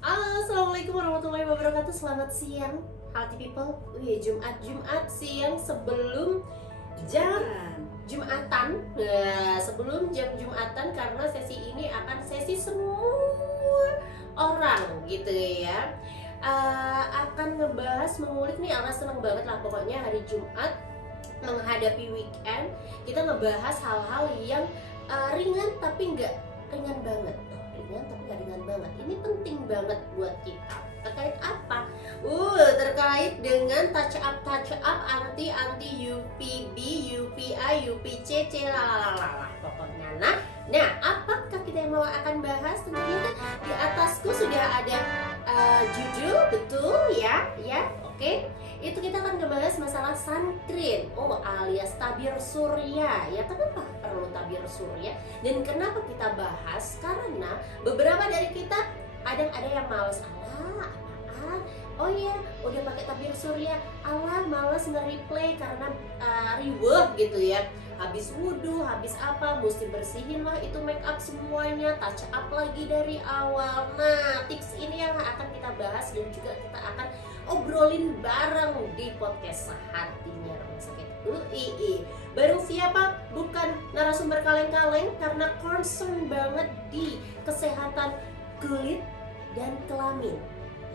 Halo, assalamualaikum warahmatullahi wabarakatuh. Selamat siang, healthy people. Jumat siang sebelum jam Jumatan. Sebelum jam Jumatan karena sesi ini akan sesi semua orang gitu ya. Akan ngebahas mengulik nih, Alna seneng banget lah pokoknya hari Jumat menghadapi weekend. Kita ngebahas hal-hal yang ringan tapi nggak ringan banget. Ringan tapi nggak ringan banget. Ini penting banget buat kita. Terkait apa? Terkait dengan touch up anti UVB, UVA, UVC, lalalala pokoknya. Nah, apakah kita yang mau akan bahas? Tentunya kan di atasku sudah ada judul, betul ya, oke. Itu kita akan ngebahas masalah sunscreen, alias tabir surya. Ya, kenapa perlu tabir surya? Dan kenapa kita bahas? Karena beberapa dari kita kadang ada yang males, apaan? Oh iya, udah pakai tabir surya, males nge-replay karena ribet gitu ya. Habis wudhu, habis apa, mesti bersihin lah itu make up semuanya, touch up lagi dari awal. Nah, tips ini yang akan kita bahas dan juga kita akan obrolin bareng di podcast Sehatinya Rumah Sakit UII. Bareng siapa? Bukan narasumber kaleng-kaleng, karena concern banget di kesehatan kulit dan kelamin.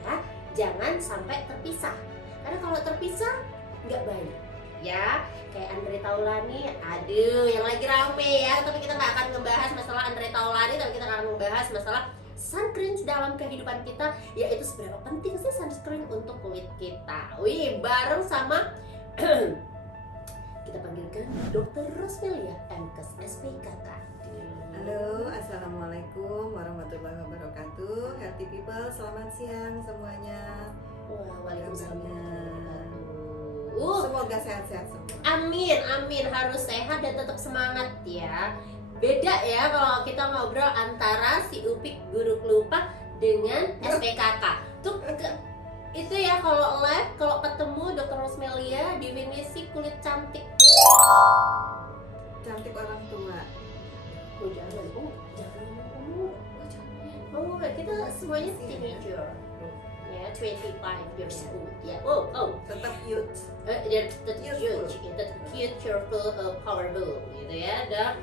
Ya, jangan sampai terpisah. Karena kalau terpisah nggak baik. Ya, kayak Andre Taulani, aduh yang lagi rame ya. Tapi kita nggak akan ngebahas masalah Andre Taulani, tapi kita akan membahas masalah sunscreen dalam kehidupan kita, yaitu seberapa penting sih sunscreen untuk kulit kita. Bareng sama kita panggilkan Dr. Rosmelia MKes SPKK. Halo, assalamualaikum warahmatullahi wabarakatuh. Healthy people, selamat siang semuanya. Waalaikumsalam. Semoga sehat-sehat semua. Amin, harus sehat dan tetap semangat ya. Beda ya kalau kita ngobrol antara si Upik guru kelupa dengan SPKK. Tuh itu ya, kalau live, kalau ketemu Dr. Rosmelia definisi kulit cantik. Cantik orang tua. Jangan. Kita semuanya teenager. Ya, 25 years old. Ya, Tetap youth. Tetap cute, cheerful, powerful gitu ya. Dan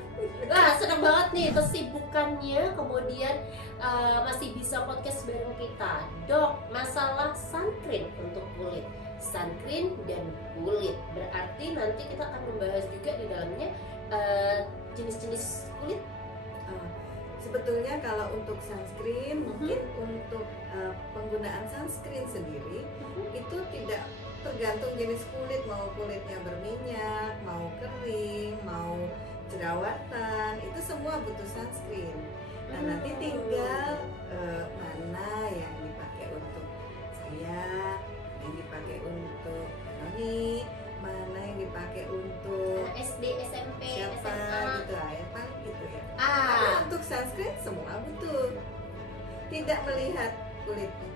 senang banget nih kesibukannya, kemudian masih bisa podcast bareng kita. Dok, masalah sunscreen untuk kulit. Sunscreen dan kulit berarti nanti kita akan membahas juga di dalamnya jenis-jenis kulit. Sebetulnya kalau untuk sunscreen, mungkin untuk penggunaan sunscreen sendiri itu tidak tergantung jenis kulit, mau kulitnya berminyak, mau kering, mau jerawatan, itu semua butuh sunscreen. Nah, nanti tinggal mana yang dipakai untuk saya, yang dipakai untuk Noni, mana yang dipakai untuk SD, SMP, siapa SMA gitu ya, paling gitu ya. Tapi untuk sunscreen semua butuh, tidak melihat kulitnya.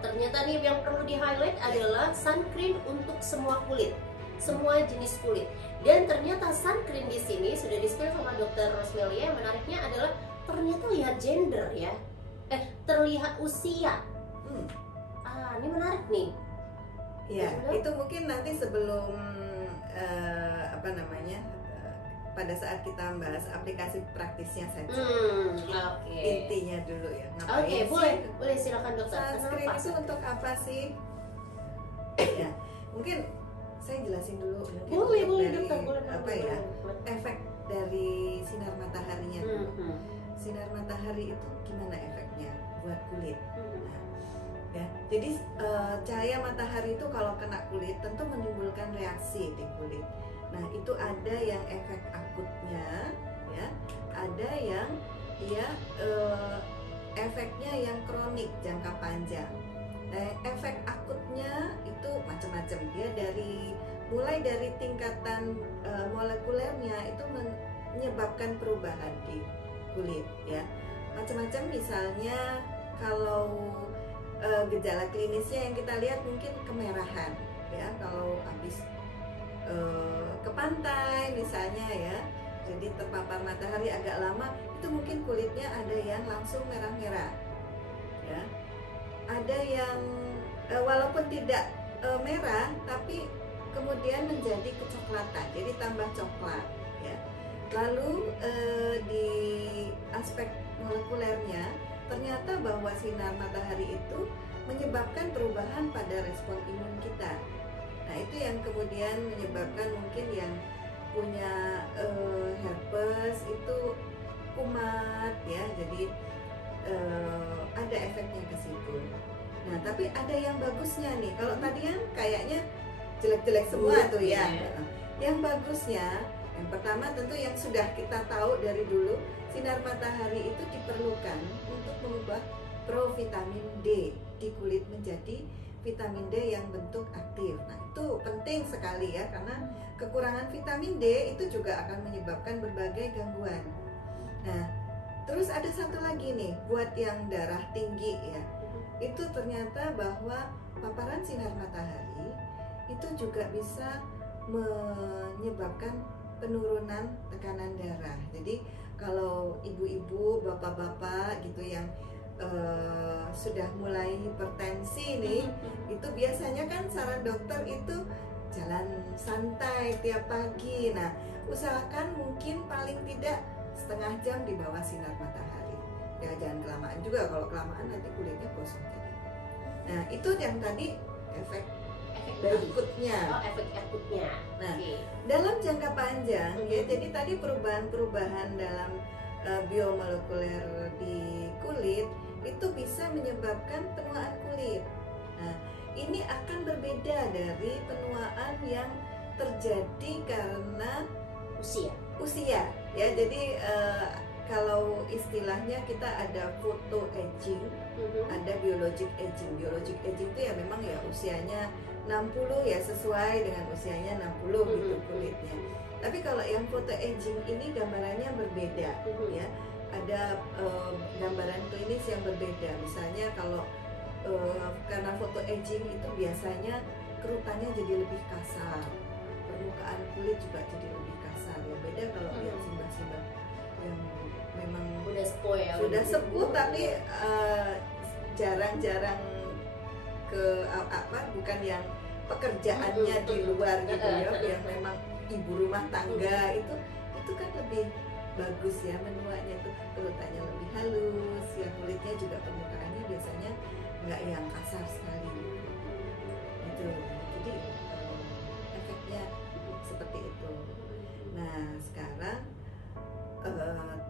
Ternyata nih yang perlu di highlight adalah sunscreen untuk semua kulit, semua jenis kulit. Dan ternyata sunscreen di sini sudah di-spill sama Dr. Rosmelia. Yang menariknya adalah ternyata lihat gender ya, terlihat usia. Ini menarik nih. Ya, itu mungkin nanti sebelum pada saat kita membahas aplikasi praktisnya saja. Intinya dulu ya. Boleh silakan dokter. Sunscreen itu untuk apa sih? Ya, mungkin saya jelasin dulu. Boleh dari dokter. Boleh. Efek dari sinar mataharinya. Sinar matahari itu gimana efeknya buat kulit? Ya, jadi cahaya matahari itu kalau kena kulit tentu menimbulkan reaksi di kulit. Nah, itu ada yang efek akutnya, ya, ada yang dia efeknya yang kronik, jangka panjang. Nah, efek akutnya itu macam-macam, dia mulai dari tingkatan molekulernya itu menyebabkan perubahan di kulit, ya, macam-macam. Misalnya kalau gejala klinisnya yang kita lihat mungkin kemerahan, ya, kalau habis ke pantai misalnya ya, jadi terpapar matahari agak lama, itu mungkin kulitnya ada yang langsung merah-merah, ya. yang walaupun tidak merah tapi kemudian menjadi kecoklatan, jadi tambah coklat ya. Lalu di aspek molekulernya ternyata bahwa sinar matahari itu menyebabkan perubahan pada respon imun kita. Nah itu yang kemudian menyebabkan mungkin yang punya herpes itu kumat ya, jadi ada efeknya ke situ. Nah tapi ada yang bagusnya nih, kalau tadi kan kayaknya jelek-jelek semua tuh ya. Yang bagusnya, yang pertama tentu yang sudah kita tahu dari dulu, sinar matahari itu diperlukan untuk mengubah provitamin D di kulit menjadi vitamin D yang bentuk aktif. Nah itu penting sekali ya, karena kekurangan vitamin D itu juga akan menyebabkan berbagai gangguan. Nah terus ada satu lagi nih buat yang darah tinggi ya, itu ternyata bahwa paparan sinar matahari itu juga bisa menyebabkan penurunan tekanan darah. Jadi kalau ibu-ibu, bapak-bapak gitu yang sudah mulai hipertensi nih, itu biasanya kan saran dokter itu jalan santai tiap pagi. Nah, usahakan mungkin paling tidak setengah jam di bawah sinar matahari. Ya jangan kelamaan juga, kalau kelamaan nanti kulitnya gosong jadi. Nah, itu yang tadi efek berikutnya. Oh, efek akutnya. Nah, dalam jangka panjang ya, jadi tadi perubahan dalam biomolekuler di kulit itu bisa menyebabkan penuaan kulit. Nah, ini akan berbeda dari penuaan yang terjadi karena usia ya. Jadi kalau istilahnya kita ada photo aging, ada biologic aging. Biologic aging itu ya memang ya usianya 60 ya, sesuai dengan usianya 60 gitu kulitnya. Tapi kalau yang photo aging ini gambarannya berbeda ya. Ada gambaran klinis yang berbeda. Misalnya kalau karena photo aging itu biasanya kerutannya jadi lebih kasar, permukaan kulit juga jadi lebih kasar ya. Beda kalau yang simbah-simbah yang memang sudah sepuh tapi jarang-jarang ke bukan yang pekerjaannya di luar gitu ya, yang memang ibu rumah tangga itu kan lebih bagus ya menuanya tuh, kerutannya lebih halus ya, kulitnya juga permukaannya biasanya nggak yang kasar sekali gitu. Jadi efeknya seperti itu. Nah sekarang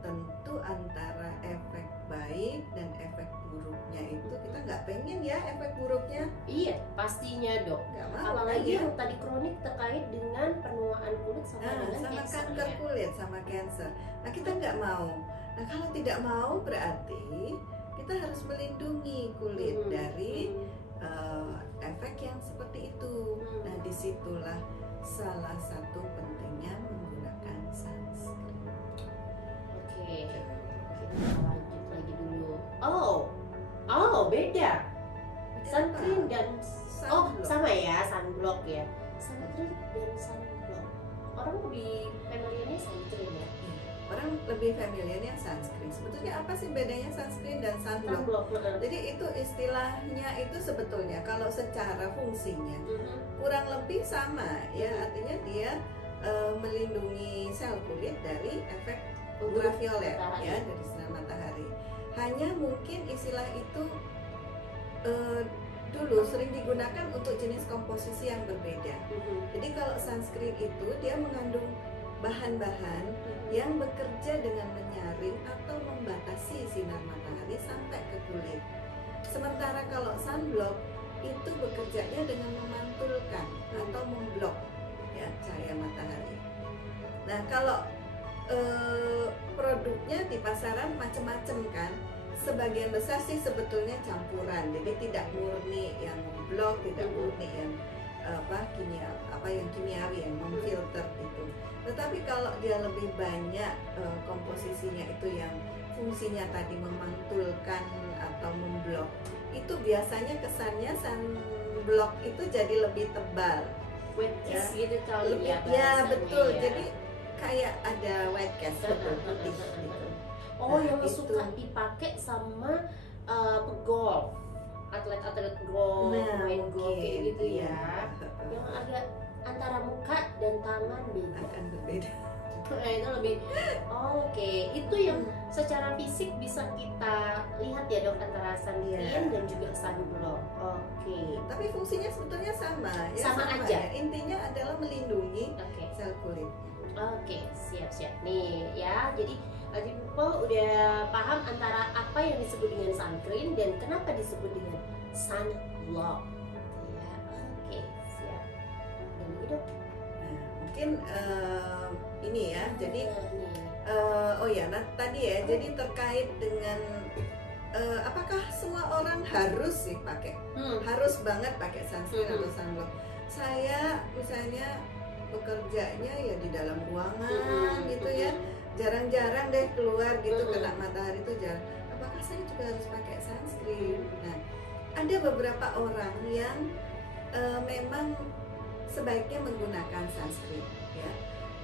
tentu antara efek baik dan efek buruknya itu kita nggak pengen ya efek buruknya. Iya pastinya dok. Apalagi yang tadi kronik terkait dengan penuaan kulit sama kanker kulit sama cancer. Nah kita nggak mau. Nah kalau tidak mau berarti kita harus melindungi kulit dari efek yang seperti itu. Nah disitulah salah satu pentingnya menggunakan sunscreen. Oke, kita lanjut lagi dulu. Oh beda. Sunscreen dan sama ya, sunblock ya. Sunscreen dan sunblock. Orang lebih familiarnya sunscreen ya. Orang lebih familiarnya sunscreen. Sebetulnya apa sih bedanya sunscreen dan sunblock? Jadi itu istilahnya itu sebetulnya kalau secara fungsinya kurang lebih sama ya. Artinya dia melindungi sel kulit dari efek ultraviolet ya, dari sinar matahari. Hanya mungkin istilah itu dulu sering digunakan untuk jenis komposisi yang berbeda. Jadi kalau sunscreen itu dia mengandung bahan-bahan yang bekerja dengan menyaring atau membatasi sinar matahari sampai ke kulit. Sementara kalau sunblock itu bekerjanya dengan memantulkan atau memblok ya cahaya matahari. Nah kalau produknya di pasaran macam-macam kan, sebagian besar sih sebetulnya campuran, jadi tidak murni yang blok, tidak murni yang kimiawi yang memfilter itu. Tetapi kalau dia lebih banyak komposisinya itu yang fungsinya tadi memantulkan atau memblok, itu biasanya kesannya sunblock itu jadi lebih tebal, white cast ya, gitu kali ya betul ya. Jadi kayak ada white cast putih gitu. Oh yang suka dipakai sama pegolf atlet-atlet golf, main golf kayak gitu iya. ya. Yang agak antara muka dan tangan beda. Akan berbeda. Itu lebih oke. Itu yang secara fisik bisa kita lihat ya dok, antara sunscreen Iya. dan juga sunblock. Oke. Tapi fungsinya sebetulnya sama ya. Sama aja. ya. Intinya adalah melindungi Oke. sel kulit. Oke, siap-siap nih ya. Jadi people udah paham antara apa yang disebut dengan sunscreen dan kenapa disebut dengan sunblock. Ya, oke, siap. Dan ini dok. Nah, mungkin ini ya. Jadi Nih. oh ya, nah tadi ya. Jadi terkait dengan apakah semua orang harus sih pakai? Harus banget pakai sunscreen atau sunblock. Saya misalnya bekerjanya ya di dalam ruangan gitu ya, jarang-jarang deh keluar gitu, kena matahari itu jarang. Apakah saya juga harus pakai sunscreen? Nah, ada beberapa orang yang memang sebaiknya menggunakan sunscreen ya,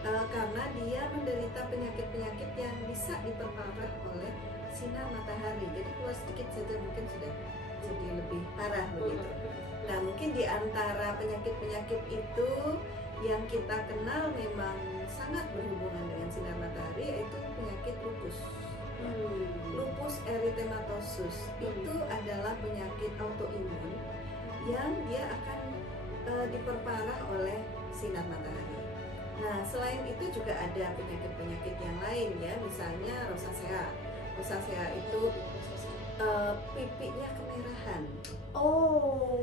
karena dia menderita penyakit-penyakit yang bisa diperparah oleh sinar matahari. Jadi keluar sedikit saja mungkin sudah jadi lebih parah begitu. Nah, mungkin di antara penyakit-penyakit itu yang kita kenal memang sangat berhubungan dengan sinar matahari, yaitu penyakit lupus. Lupus erythematosus itu adalah penyakit autoimun yang dia akan diperparah oleh sinar matahari. Nah, selain itu juga ada penyakit-penyakit yang lain ya, misalnya rosacea. Rosacea itu pipinya kemerahan. Oh.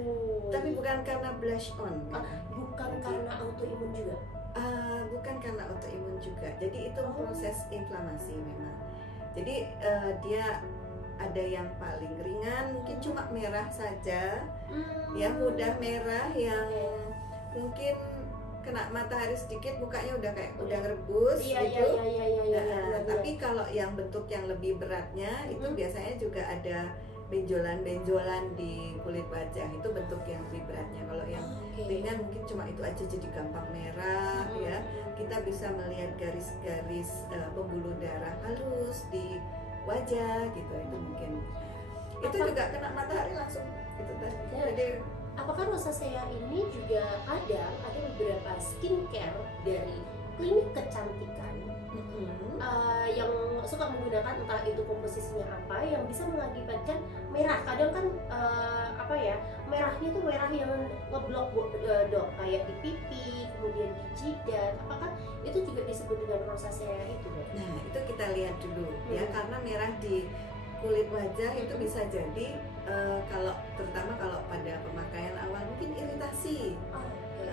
Tapi bukan karena blush on. Bukan karena autoimun juga. Bukan karena autoimun juga. Jadi itu proses inflamasi memang. Jadi dia ada yang paling ringan, mungkin cuma merah saja, ya mudah merah, yang mungkin kena matahari sedikit mukanya udah kayak udah ngerebus gitu. Iya. Tapi kalau yang bentuk yang lebih beratnya itu biasanya juga ada benjolan-benjolan di kulit wajah, itu bentuk yang lebih beratnya. Kalau yang ringan mungkin cuma itu aja jadi gampang merah ya. Kita bisa melihat garis-garis pembuluh darah halus di wajah gitu, itu mungkin. Itu juga kena matahari langsung gitu tadi. Jadi apakah rosacea ini juga ada beberapa skincare dari klinik kecantikan yang suka menggunakan, entah itu komposisinya apa, yang bisa mengakibatkan merah. Kadang kan merahnya tuh merah yang ngeblok dok, kayak di pipi, kemudian di jidat. Apakah itu juga disebut dengan rosacea itu dok? Nah, itu kita lihat dulu ya, karena merah di kulit wajah itu bisa jadi terutama kalau pada pemakaian awal mungkin iritasi.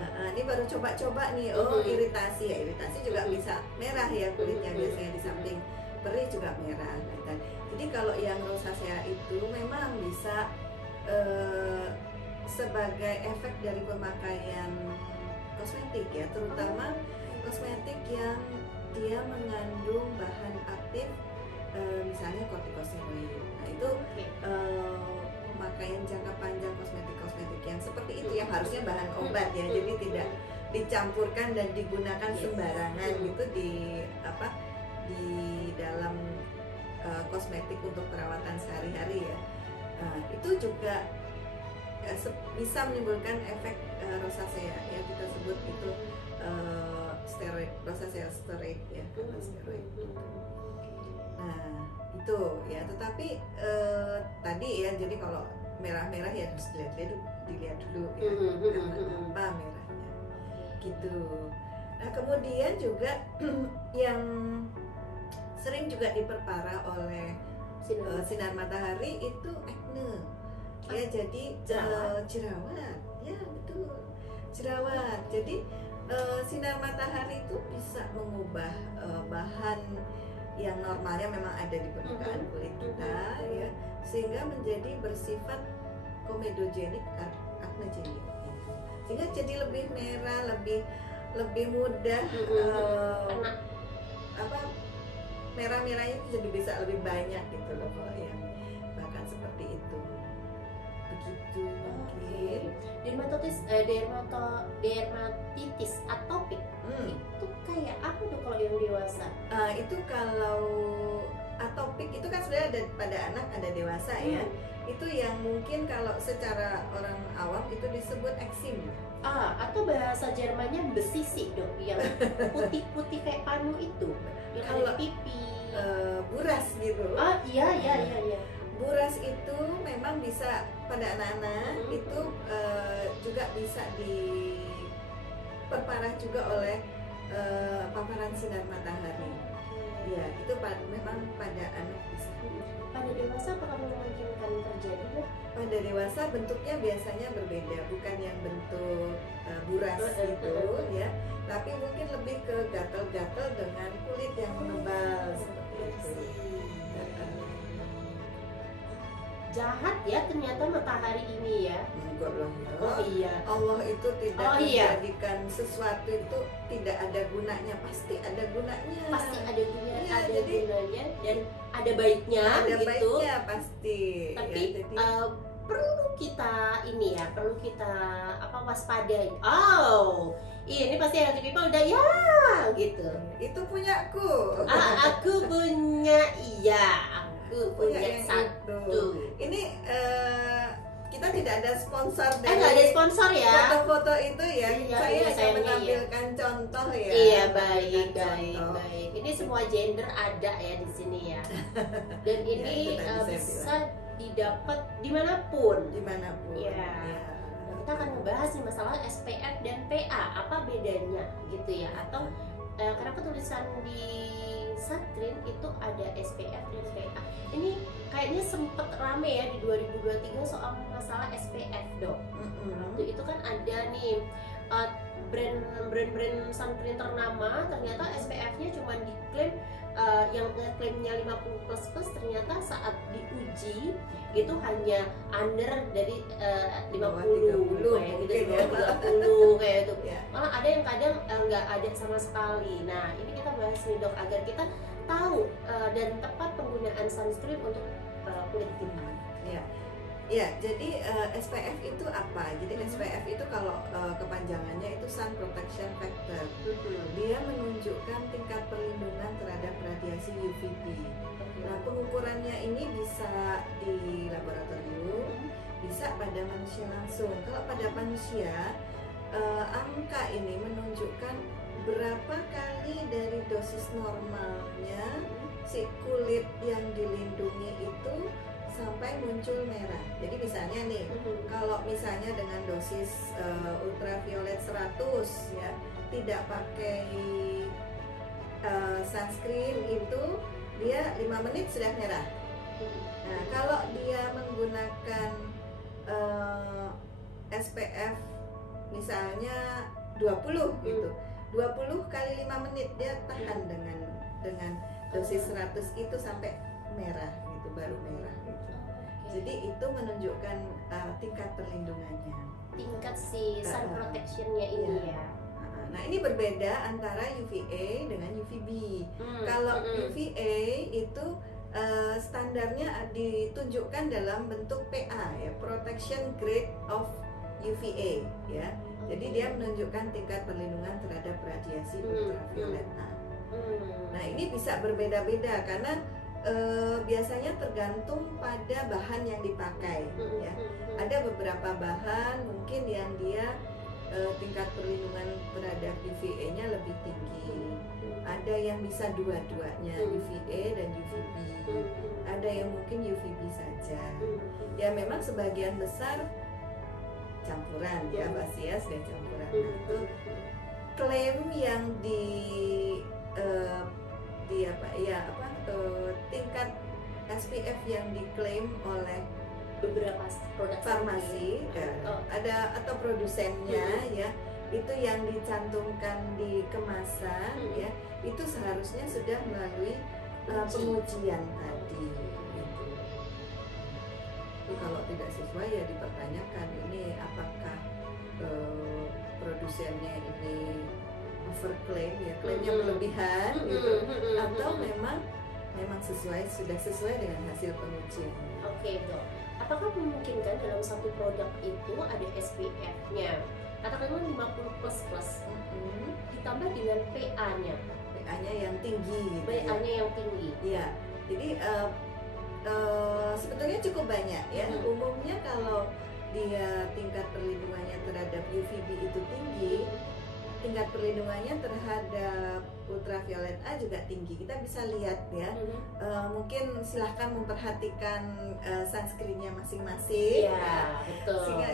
Ini baru coba-coba nih, iritasi ya, iritasi juga bisa merah ya kulitnya, biasanya di samping perih juga merah. Nah, jadi kalau yang rosacea itu memang bisa sebagai efek dari pemakaian kosmetik ya, terutama kosmetik yang dia mengandung bahan aktif misalnya kortikosteroid. Nah, itu pemakaian jangka panjang kosmetik yang seperti itu yang harusnya bahan obat ya, jadi tidak dicampurkan dan digunakan sembarangan gitu di dalam kosmetik untuk perawatan sehari-hari ya. Itu juga bisa menimbulkan efek rosacea ya, kita sebut itu steroid, rosacea steroid ya, karena steroid gitu. Nah itu ya, tetapi tadi ya, jadi kalau merah-merah ya harus dilihat dulu ya, karena apa merahnya gitu. Nah kemudian juga yang sering juga diperparah oleh sinar matahari itu acne ya, jadi jerawat ya, betul, jerawat. Jadi sinar matahari itu bisa mengubah bahan yang normalnya memang ada di permukaan kulit kita ya, sehingga menjadi bersifat komedogenik acnegenik, sehingga jadi lebih merah, lebih mudah merah-merahnya itu jadi bisa lebih banyak gitu loh kalau yang bahkan seperti itu. Begitu mungkin. Dermatitis atopik itu kayak apa tuh kalau yang dewasa? Itu kalau atopik itu kan sudah ada pada anak, ada dewasa ya. itu yang mungkin kalau secara orang awam itu disebut eksim. Atau bahasa Jermannya besisi dok, yang putih-putih kayak panu itu, yang ada di pipi. Buras gitu. Iya. Buras itu memang bisa pada anak-anak itu juga bisa diperparah juga oleh paparan sinar matahari. Ya, itu memang pada anak bisa. Pada dewasa apakah memungkinkan terjadi dok? Pada dewasa bentuknya biasanya berbeda, bukan yang bentuk buras gitu ya, tapi mungkin lebih ke gatal-gatal dengan kulit yang menebal seperti itu. Jahat ya ternyata matahari ini ya. Enggak lah ya. Oh iya. Allah itu tidak menjadikan sesuatu itu tidak ada gunanya, pasti ada gunanya. Pasti ada gunanya, ya, ada gunanya dan ada baiknya ada gitu. Baiknya pasti. Tapi ya, jadi, perlu kita ini ya, perlu kita waspadai. Ini pasti healthy people udah ya gitu. Itu punyaku. Aku punya aku punya satu. Ini kita tidak ada sponsor dari nggak ada sponsor ya. Foto-foto itu ya. Saya hanya menampilkan contoh ya. Iya, baik. Ini semua gender ada ya di sini ya. Dan ini bisa didapat dimanapun. Ya. Kita akan membahas nih masalah SPF dan PA, apa bedanya gitu ya, atau kenapa tulisan di sunscreen itu ada SPF dan PA. Ini kayaknya sempet rame ya di 2023 soal masalah SPF dok. Waktu itu kan ada nih brand sunscreen ternama, ternyata SPF-nya cuma diklaim yang klaimnya 50++, ternyata saat diuji itu hanya under dari 50 kayak gitu, 30 kayak itu. Malah ada yang kadang nggak ada sama sekali. Nah ini kita bahas nih dok agar kita tahu dan tepat penggunaan sunscreen untuk kulit kita. Ya, jadi SPF itu apa? Jadi SPF itu kalau kepanjangannya itu Sun Protection Factor. Dia menunjukkan tingkat perlindungan terhadap radiasi UVB. Nah, pengukurannya ini bisa di laboratorium, bisa pada manusia langsung. Kalau pada manusia, angka ini menunjukkan berapa kali dari dosis normalnya si kulit yang dilindungi itu sampai muncul merah. Jadi misalnya nih, kalau misalnya dengan dosis ultraviolet 100 ya, tidak pakai sunscreen itu dia 5 menit sudah merah. Nah, kalau dia menggunakan SPF misalnya 20 gitu. 20 kali 5 menit dia tahan dengan dosis 100 itu sampai merah gitu, baru merah gitu. Jadi itu menunjukkan tingkat perlindungannya, tingkat si sun protectionnya ini ya. Nah ini berbeda antara UVA dengan UVB. Kalau UVA itu standarnya ditunjukkan dalam bentuk PA ya, Protection Grade of UVA ya. Jadi dia menunjukkan tingkat perlindungan terhadap radiasi ultraviolet A. Nah ini bisa berbeda-beda karena biasanya tergantung pada bahan yang dipakai ya. Ada beberapa bahan mungkin yang dia tingkat perlindungan terhadap UVA-nya lebih tinggi. Ada yang bisa dua-duanya, UVA dan UVB. Ada yang mungkin UVB saja. Ya memang sebagian besar campuran ya, Basia sudah campuran. Itu klaim yang tingkat SPF yang diklaim oleh beberapa produk farmasi ada atau produsennya ya, itu yang dicantumkan di kemasan ya, itu seharusnya sudah melalui pengujian tadi gitu. Itu kalau tidak sesuai ya dipertanyakan ini apakah produsennya ini overclaim ya, klaimnya berlebihan gitu, atau memang sudah sesuai dengan hasil pengujian. Oke dok, apakah memungkinkan dalam satu produk itu ada SPF-nya katakanlah 50++, ditambah dengan PA-nya yang tinggi gitu, PA-nya yang tinggi ya. Jadi sebetulnya cukup banyak ya. Umumnya kalau dia tingkat perlindungannya terhadap UVB itu tinggi, tingkat perlindungannya terhadap ultraviolet A juga tinggi. Kita bisa lihat ya. Mungkin silahkan memperhatikan sunscreennya masing-masing. Iya, betul. Sehingga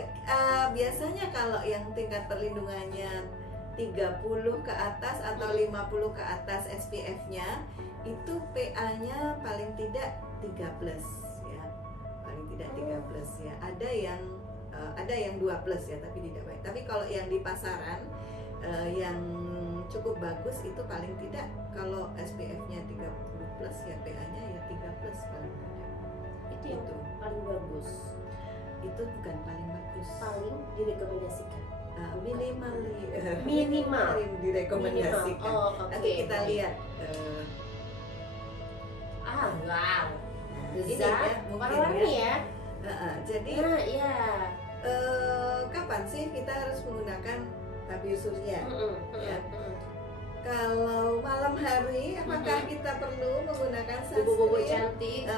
biasanya kalau yang tingkat perlindungannya 30 ke atas atau 50 ke atas SPF-nya, itu PA-nya paling tidak 3+ ya. Paling tidak 3+ ya. Ada yang 2+ ya, tapi tidak baik. Tapi kalau yang di pasaran yang cukup bagus itu paling tidak kalau SPF-nya 30+ ya, PA-nya ya 3+ paling tidak. Itu yang paling bagus. Itu bukan paling bagus. Paling direkomendasikan. Minimal direkomendasikan. Oh, Nanti kita lihat. Wow. Ini ya, warna-warni ya. Jadi ya. Kapan sih kita harus menggunakan tabir surya? Ya. Kalau malam hari, apakah kita perlu menggunakan sunscreen? Bobo-bobo cantik.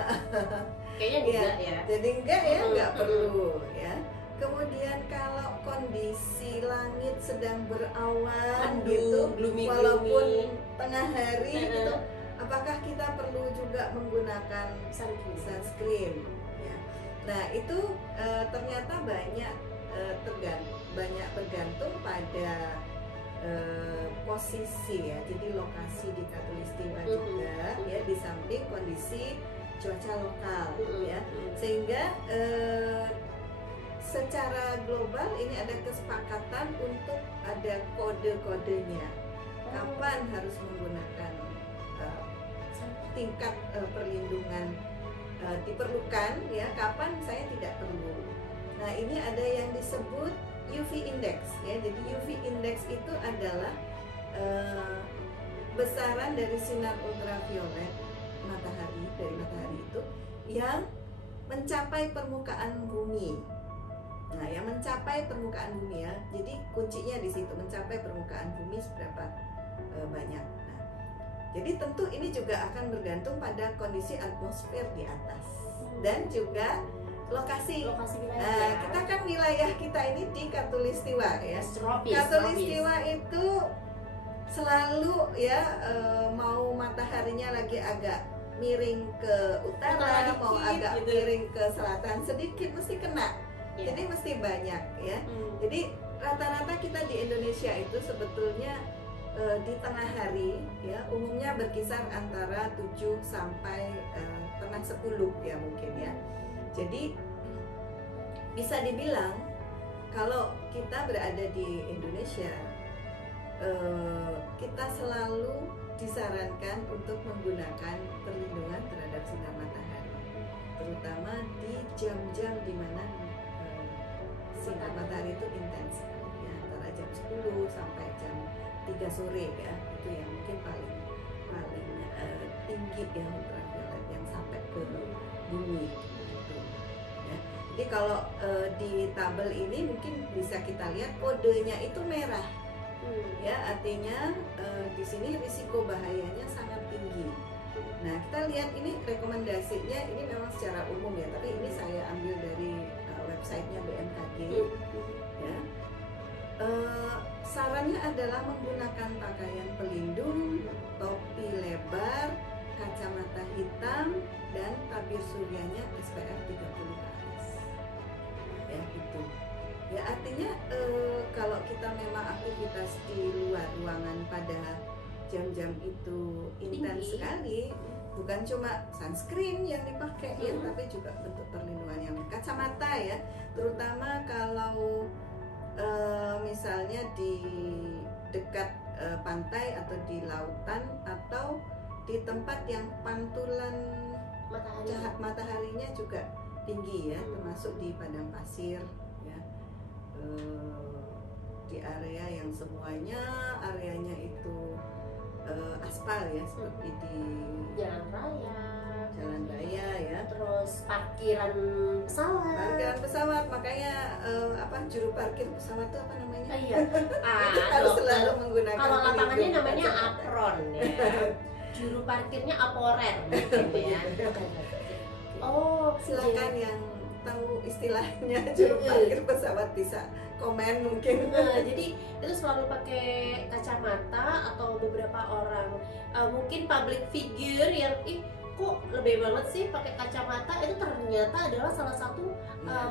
Kayaknya enggak ya. Jadi enggak ya, enggak perlu ya. Kemudian kalau kondisi langit sedang berawan gitu, walaupun tengah hari gitu, apakah kita perlu juga menggunakan sunscreen? Ya. Nah itu ternyata banyak bergantung pada posisi ya. Jadi lokasi di Khatulistiwa juga ya, di samping kondisi cuaca lokal ya, sehingga secara global ini ada kesepakatan untuk ada kode-kodenya kapan harus menggunakan tingkat perlindungan diperlukan ya, kapan saya tidak perlu. Nah ini ada yang disebut UV index ya. Jadi UV index itu adalah besaran dari sinar ultraviolet matahari, dari matahari itu yang mencapai permukaan bumi. Nah, yang mencapai permukaan bumi ya. Jadi kuncinya di situ, mencapai permukaan bumi seberapa banyak. Nah, jadi tentu ini juga akan bergantung pada kondisi atmosfer di atas dan juga lokasi wilayah. Kita kan wilayah kita ini di Khatulistiwa ya. Khatulistiwa itu selalu ya mau mataharinya lagi agak miring ke utara, mau agak gitu, miring ke selatan sedikit mesti kena. Jadi mesti banyak ya. Jadi rata-rata kita di Indonesia itu sebetulnya di tengah hari ya umumnya berkisar antara 7 sampai tengah 10 ya mungkin ya. Jadi bisa dibilang kalau kita berada di Indonesia kita selalu disarankan untuk menggunakan perlindungan terhadap sinar matahari, terutama di jam-jam di mana sinar matahari itu intens ya, antara jam 10 sampai jam 3 sore ya, itu yang mungkin paling tinggi ya ultraviolet yang sampai ke bumi gitu ya. Jadi kalau di tabel ini mungkin bisa kita lihat kodenya itu merah ya, artinya di sini risiko bahayanya sangat tinggi. Nah kita lihat ini rekomendasinya ini memang secara umum ya, tapi ini saya ambil dari websitenya BMKG ya. Sarannya adalah menggunakan pakaian pelindung, topi lebar, kacamata hitam, dan tabir suryanya SPF 30 ke atas ya gitu ya. Artinya kalau kita memang aktivitas di luar ruangan pada jam-jam itu intens sekali, bukan cuma sunscreen yang dipakai ya, tapi juga bentuk perlindungan yang kacamata ya, terutama kalau misalnya di dekat pantai atau di lautan atau di tempat yang pantulan mataharinya juga tinggi ya, termasuk di padang pasir ya, di area yang semuanya areanya itu aspal ya, seperti di jalan raya ya, terus parkiran pesawat, makanya juru parkir pesawat itu apa namanya? Iya. Itu harus selalu menggunakan. Kalau lapangannya namanya apron ya. Juru parkirnya aporer mungkin ya. Oh, Silakan yang tahu istilahnya juru parkir pesawat bisa komen mungkin. Jadi itu selalu pakai kacamata, atau beberapa orang mungkin public figure yang kok lebih banget sih pakai kacamata, itu ternyata adalah salah satu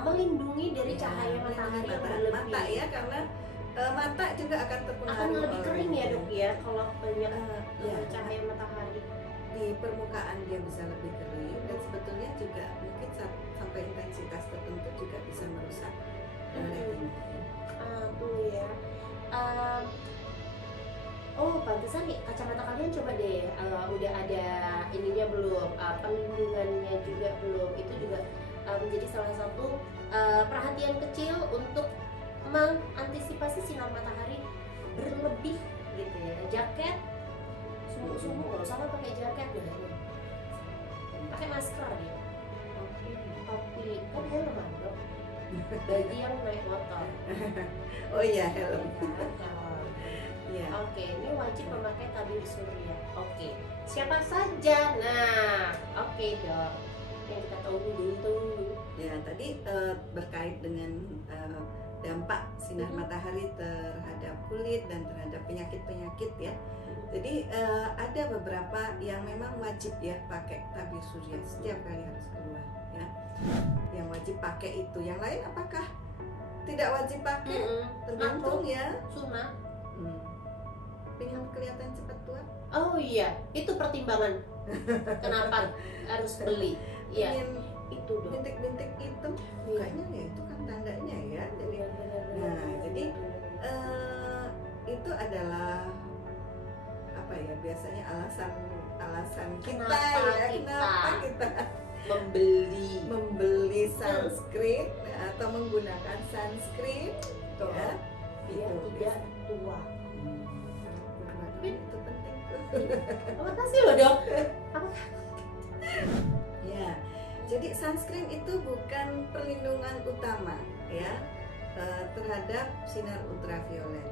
melindungi dari cahaya matahari yang berlebih. Mata ya, karena mata juga akan terpengaruh. Akan lebih kering ya dok ya kalau banyak cahaya matahari. Di permukaan dia bisa lebih kering, dan sebetulnya juga mungkin sampai intensitas tertentu juga bisa merusak retina. Tuh ya. Oh, pantesan nih kacamata kalian coba deh, udah ada ininya belum, pelindungannya juga belum. Itu juga menjadi salah satu perhatian kecil untuk mengantisipasi sinar matahari berlebih gitu ya. Jaket, sumbu nggak usah pakai jaket deh, pakai masker ya. Tapi kan helm dok, bagi yang naik motor. Oh iya, helm. Ya. Oke, ini wajib memakai tabir surya. Oke, siapa saja? Nah, oke dok, yang kita tunggu. Ya, tadi berkait dengan dampak sinar matahari terhadap kulit dan terhadap penyakit-penyakit ya. Jadi ada beberapa yang memang wajib ya pakai tabir surya setiap kali harus keluar ya. Yang wajib pakai itu, yang lain apakah tidak wajib pakai? Tergantung ya. Sunnah. Pengen kelihatan cepat tua? Oh iya, itu pertimbangan. Kenapa harus beli? Iya. Itu dong. Bintik-bintik hitam, kayaknya ya itu kan tandanya ya. Jadi, jadi itu adalah apa ya? Biasanya alasan kita kenapa kita membeli sunscreen atau menggunakan sunscreen ya. Biar tidak tua. Itu penting tuh. Terima kasih loh dok. Ya, jadi sunscreen itu bukan perlindungan utama ya terhadap sinar ultraviolet.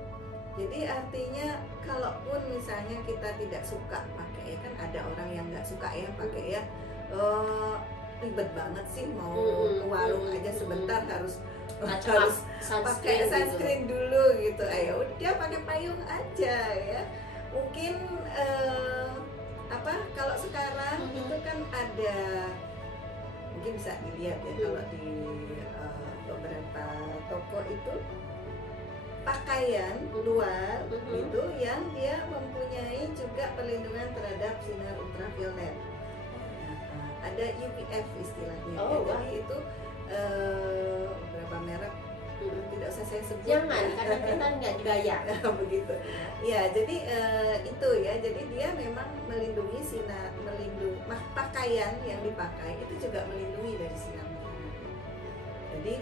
Jadi artinya kalaupun misalnya kita tidak suka pakai ya, kan ada orang yang nggak suka ya pakai ya, ribet banget sih mau ke warung aja sebentar harus pakai sunscreen dulu gitu. Ayo dia pakai payung aja ya. Mungkin kalau sekarang itu kan ada, mungkin bisa dilihat ya kalau di beberapa toko itu pakaian luar itu yang dia mempunyai juga perlindungan terhadap sinar ultraviolet. Ada UPF istilahnya ya. Jadi itu beberapa merek tidak usah saya sebut. Jangan, karena kita nggak dibayar. Begitu. Ya, jadi itu ya. Jadi dia memang melindungi sinar, pakaian yang dipakai itu juga melindungi dari sinar matahari. Jadi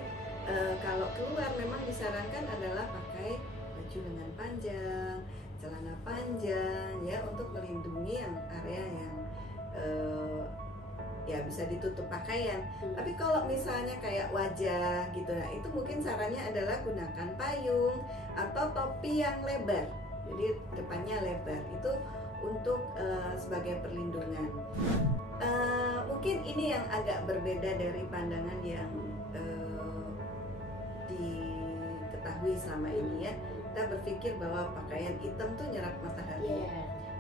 kalau keluar memang disarankan adalah pakai baju lengan panjang, celana panjang ya, untuk melindungi yang area yang ya bisa ditutup pakaian. Tapi kalau misalnya kayak wajah gitu, nah itu mungkin sarannya adalah gunakan payung atau topi yang lebar, jadi depannya lebar, itu untuk sebagai perlindungan. Mungkin ini yang agak berbeda dari pandangan yang diketahui selama ini ya. Kita berpikir bahwa pakaian hitam tuh nyerap matahari,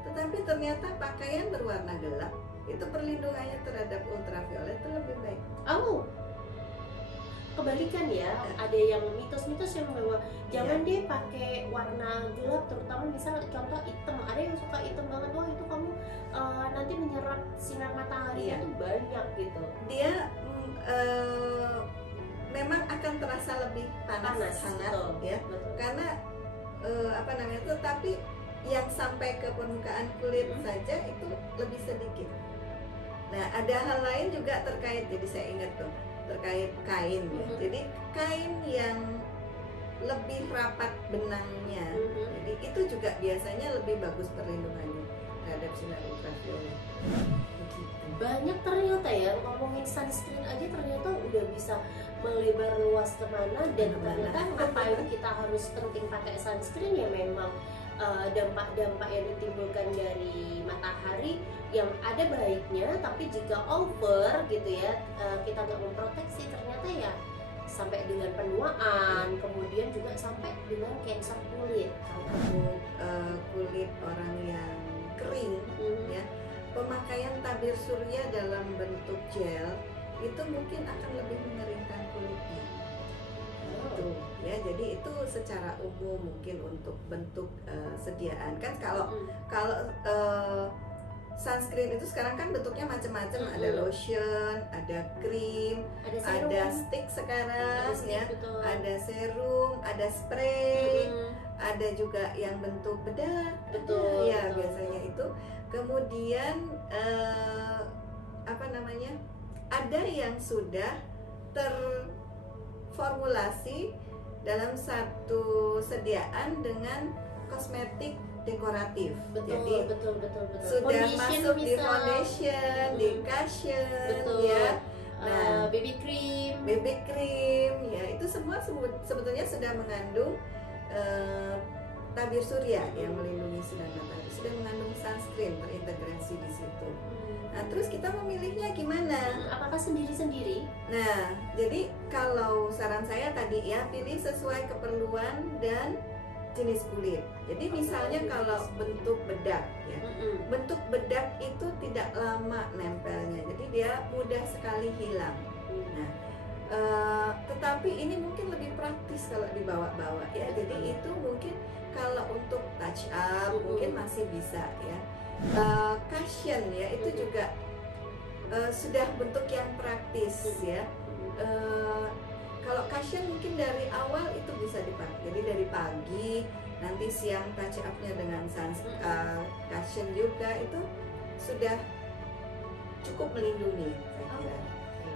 tetapi ternyata pakaian berwarna gelap itu perlindungannya terhadap ultraviolet itu lebih baik. Oh, kebalikan ya. Ada yang mitos-mitos yang bahwa jangan deh pakai warna gelap, terutama misal contoh hitam. Ada yang suka hitam banget, wah itu kamu nanti menyerap sinar matahari itu banyak gitu. Dia memang akan terasa lebih panas hangat ya, betul. Karena tapi yang sampai ke permukaan kulit saja itu lebih sedikit. Nah, ada hal lain juga terkait, jadi saya ingat tuh, terkait kain ya. Jadi kain yang lebih rapat benangnya, jadi itu juga biasanya lebih bagus perlindungannya terhadap sinar ultraviolet. Banyak ternyata ya, ngomongin sunscreen aja ternyata udah bisa melebar luas kemana, dan ternyata ngapain kita harus penting pakai sunscreen ya memang dampak-dampak yang ditimbulkan dari matahari yang ada baiknya, tapi jika over gitu ya, kita nggak memproteksi, ternyata ya sampai dengan penuaan, kemudian juga sampai dengan kanker kulit. Untuk kulit orang yang kering ya, pemakaian tabir surya dalam bentuk gel itu mungkin akan lebih mengeringkan kulitnya. Itu ya, jadi itu secara umum mungkin untuk bentuk sediaan kan. Kalau sunscreen itu sekarang kan bentuknya macam-macam, ada lotion, ada krim, ada stick sekarang, ya, ada serum, ada spray, ada juga yang bentuk bedak, ya biasanya itu. Kemudian apa namanya? Ada yang sudah terformulasi dalam satu sediaan dengan kosmetik dekoratif. Jadi betul. sudah masuk di foundation, di cushion, ya. Nah, BB cream, ya itu semua sebetulnya sudah mengandung tabir surya yang melindungi sinar matahari, sudah mengandung sunscreen terintegrasi di situ. Nah, terus kita memilihnya gimana? Apakah sendiri-sendiri? Nah, jadi kalau saran saya tadi ya, pilih sesuai keperluan dan jenis kulit. Jadi misalnya kalau bentuk bedak ya, bentuk bedak itu tidak lama nempelnya, jadi dia mudah sekali hilang. Nah, tetapi ini mungkin lebih praktis kalau dibawa-bawa ya. Jadi itu mungkin kalau untuk touch up mungkin masih bisa ya. Cushion ya itu juga sudah bentuk yang praktis ya. Kalau cushion mungkin dari awal itu bisa dipakai. Jadi dari pagi, nanti siang touch up-nya dengan cushion juga itu sudah cukup melindungi saya kira.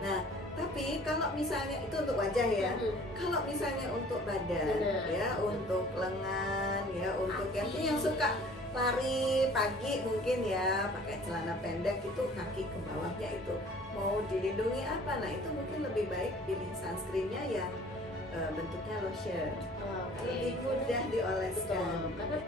Nah, tapi kalau misalnya itu untuk wajah ya, kalau misalnya untuk badan ya, untuk lengan ya, untuk yang suka lari pagi mungkin ya pakai celana pendek itu kaki ke bawahnya itu mau dilindungi apa, nah itu mungkin lebih baik pilih sunscreennya yang bentuknya lotion, lebih mudah dioleskan. Karena